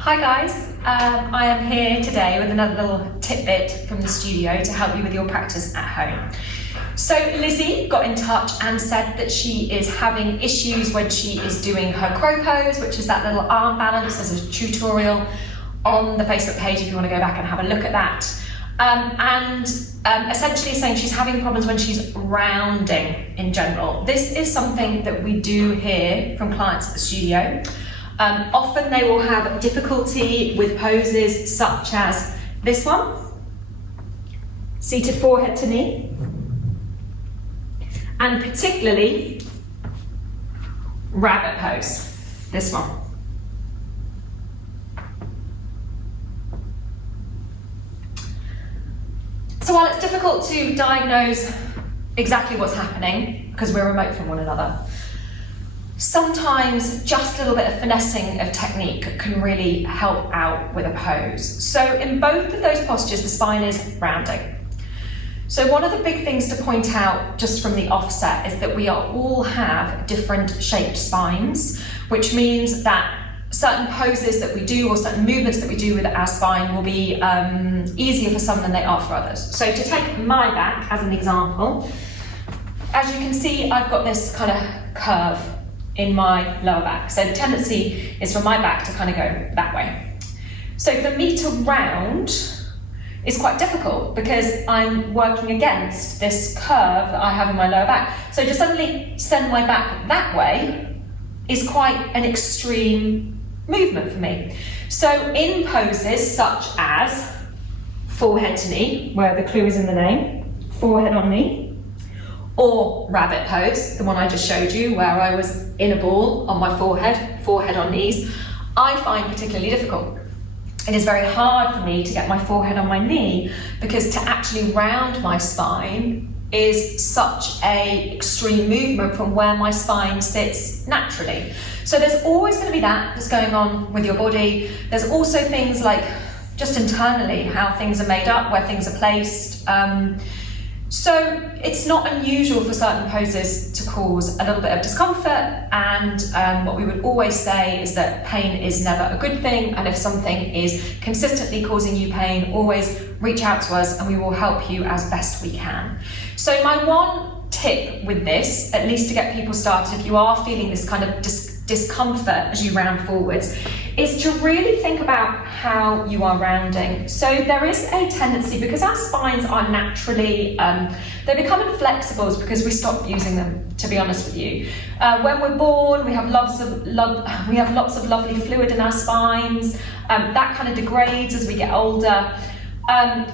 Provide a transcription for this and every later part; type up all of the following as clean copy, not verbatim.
Hi guys, I am here today with another little tidbit from the studio to help you with your practice at home. So Lizzie got in touch and said that she is having issues when she is doing her crow pose, which is that little arm balance. There's a tutorial on the Facebook page if you want to go back and have a look at that. Essentially saying she's having problems when she's rounding in general. This is something that we do hear from clients at the studio. Often they will have difficulty with poses such as this one, seated forehead to knee, and particularly rabbit pose, this one. So while it's difficult to diagnose exactly what's happening, because we're remote from one another, sometimes just a little bit of finessing of technique can really help out with a pose. So in both of those postures, the spine is rounding. So one of the big things to point out just from the offset is that we all have different shaped spines, which means that certain poses that we do or certain movements that we do with our spine will be easier for some than they are for others. So to take my back as an example, as you can see, I've got this kind of curve in my lower back. So the tendency is for my back to kind of go that way. So for me to round is quite difficult because I'm working against this curve that I have in my lower back. So to suddenly send my back that way is quite an extreme movement for me. So in poses such as forehead to knee, where the clue is in the name, forehead on knee, or rabbit pose, the one I just showed you, where I was in a ball on my forehead, forehead on knees, I find particularly difficult. It is very hard for me to get my forehead on my knee because to actually round my spine is such an extreme movement from where my spine sits naturally. So there's always going to be that's going on with your body. There's also things like just internally how things are made up, where things are placed. So it's not unusual for certain poses to cause a little bit of discomfort, and what we would always say is that pain is never a good thing, and if something is consistently causing you pain, always reach out to us and we will help you as best we can. So my one tip with this, at least to get people started, if you are feeling this kind of discomfort as you round forwards, is to really think about how you are rounding. So there is a tendency, because our spines are naturally, they become inflexible because we stop using them, to be honest with you. When we're born, we have lots of lovely fluid in our spines. That kind of degrades as we get older.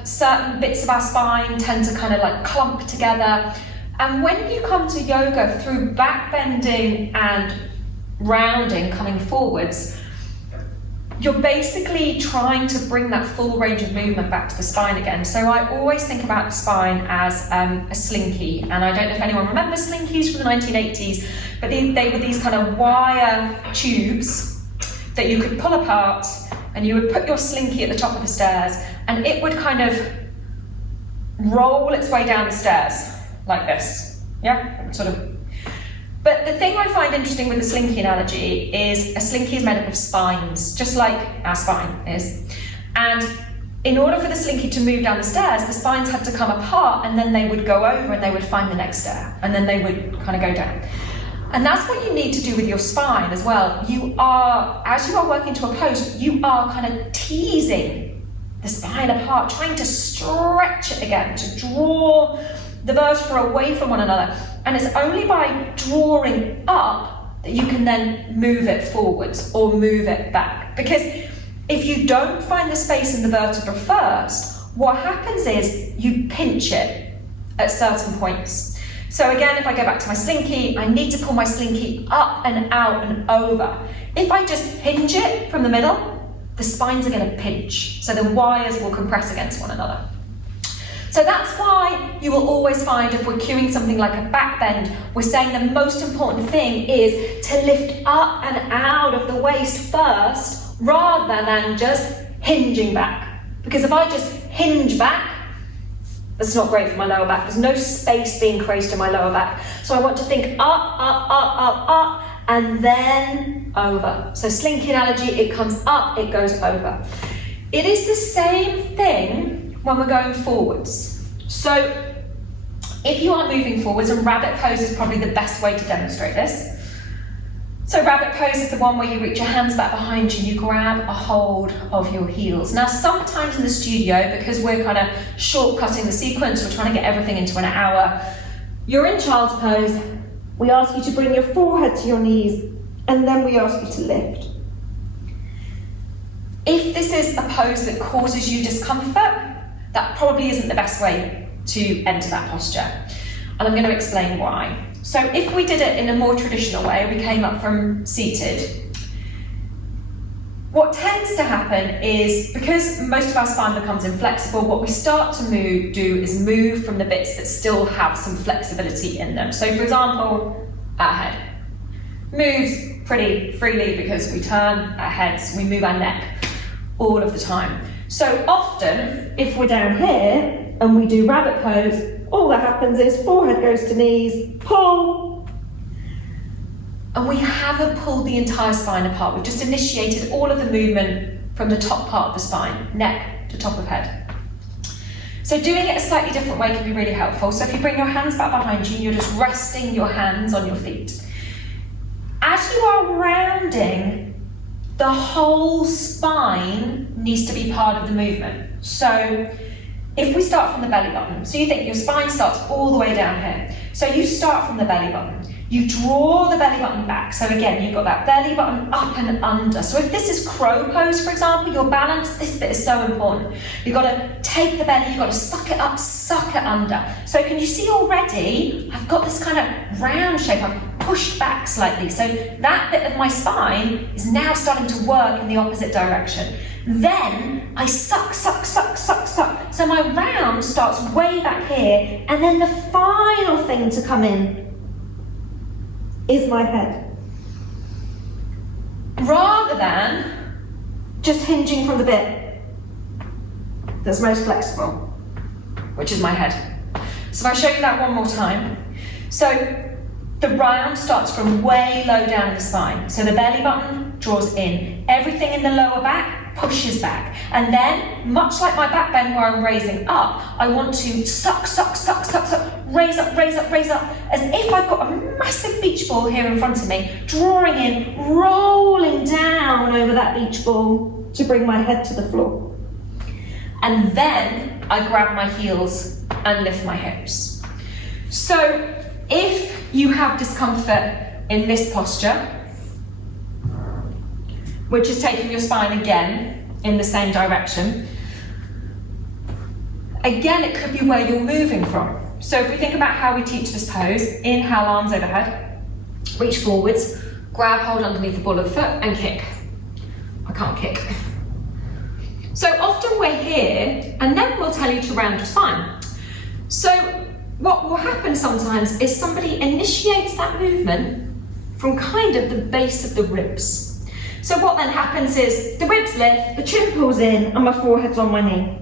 Certain bits of our spine tend to kind of like clump together. And when you come to yoga, through back bending and rounding, coming forwards, you're basically trying to bring that full range of movement back to the spine again. So I always think about the spine as a slinky, and I don't know if anyone remembers slinkies from the 1980s, but they were these kind of wire tubes that you could pull apart, and you would put your slinky at the top of the stairs, and it would kind of roll its way down the stairs like this, yeah, sort of. But the thing I find interesting with the slinky analogy is a slinky is made up of spines, just like our spine is. And in order for the slinky to move down the stairs, the spines had to come apart, and then they would go over and they would find the next stair, and then they would kind of go down. And that's what you need to do with your spine as well. You are, as you are working to a pose, you are kind of teasing the spine apart, trying to stretch it again, to draw the vertebrae away from one another. And it's only by drawing up that you can then move it forwards or move it back. Because if you don't find the space in the vertebra first, what happens is you pinch it at certain points. So again, if I go back to my slinky, I need to pull my slinky up and out and over. If I just hinge it from the middle, the spines are going to pinch. So the wires will compress against one another. So that's why you will always find, if we're cueing something like a back bend, we're saying the most important thing is to lift up and out of the waist first, rather than just hinging back. Because if I just hinge back, that's not great for my lower back. There's no space being created in my lower back. So I want to think up, up, up, up, up, and then over. So Slinky analogy, it comes up, it goes over. It is the same thing when we're going forwards. So if you are moving forwards, and rabbit pose is probably the best way to demonstrate this. So rabbit pose is the one where you reach your hands back behind you, you grab a hold of your heels. Now sometimes in the studio, because we're kind of shortcutting the sequence, we're trying to get everything into an hour, you're in child's pose, we ask you to bring your forehead to your knees, and then we ask you to lift. If this is a pose that causes you discomfort, that probably isn't the best way to enter that posture. And I'm going to explain why. So if we did it in a more traditional way, we came up from seated, what tends to happen is, because most of our spine becomes inflexible, what we start to do is move from the bits that still have some flexibility in them. So for example, our head moves pretty freely because we turn our heads, we move our neck all of the time. So often, if we're down here and we do rabbit pose, all that happens is forehead goes to knees, pull, and we haven't pulled the entire spine apart. We've just initiated all of the movement from the top part of the spine, neck to top of head. So doing it a slightly different way can be really helpful. So if you bring your hands back behind you, you're just resting your hands on your feet. As you are rounding, the whole spine needs to be part of the movement. So if we start from the belly button, so you think your spine starts all the way down here. So you start from the belly button. You draw the belly button back. So again, you've got that belly button up and under. So if this is crow pose, for example, your balance, this bit is so important. You've got to take the belly, you've got to suck it up, suck it under. So can you see already, I've got this kind of round shape, I've pushed back slightly. So that bit of my spine is now starting to work in the opposite direction. Then I suck, suck, suck, suck, suck. So my round starts way back here, and then the final thing to come in is my head. Rather than just hinging from the bit that's most flexible, which is my head. So if I show you that one more time. So the round starts from way low down in the spine. So the belly button draws in. Everything in the lower back pushes back. And then, much like my back bend where I'm raising up, I want to suck, suck, suck, suck, suck, raise up, raise up, raise up, as if I've got a massive beach ball here in front of me, drawing in, rolling down over that beach ball to bring my head to the floor. And then I grab my heels and lift my hips. So if you have discomfort in this posture, which is taking your spine again in the same direction, again, it could be where you're moving from. So if we think about how we teach this pose, inhale, arms overhead, reach forwards, grab hold underneath the ball of the foot and kick. I can't kick. So often we're here, and then we'll tell you to round your spine. So what will happen sometimes is somebody initiates that movement from kind of the base of the ribs. So what then happens is the ribs lift, the chin pulls in, and my forehead's on my knee.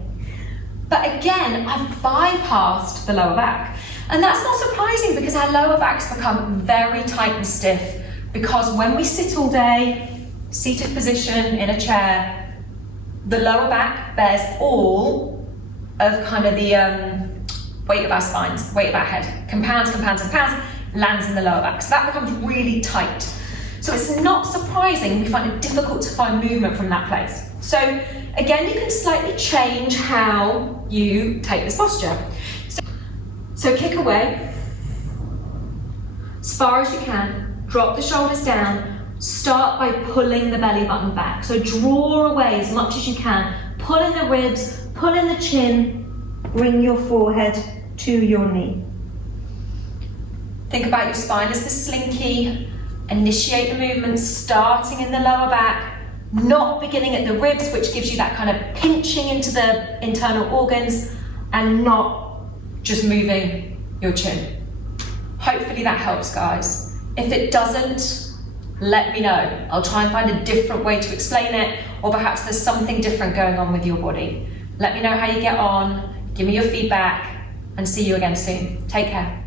But again, I've bypassed the lower back. And that's not surprising because our lower backs become very tight and stiff, because when we sit all day, seated position in a chair, the lower back bears all of kind of the weight of our spines, weight of our head. Compounds, compounds, compounds, lands in the lower back. So that becomes really tight. So it's not surprising we find it difficult to find movement from that place. So again, you can slightly change how you take this posture. So kick away as far as you can, drop the shoulders down, start by pulling the belly button back. So draw away as much as you can, pull in the ribs, pull in the chin, bring your forehead to your knee. Think about your spine as the slinky. Initiate the movement starting in the lower back, not beginning at the ribs, which gives you that kind of pinching into the internal organs, and not just moving your chin. Hopefully that helps, guys. If it doesn't, let me know. I'll try and find a different way to explain it, or perhaps there's something different going on with your body. Let me know how you get on, give me your feedback, and see you again soon. Take care.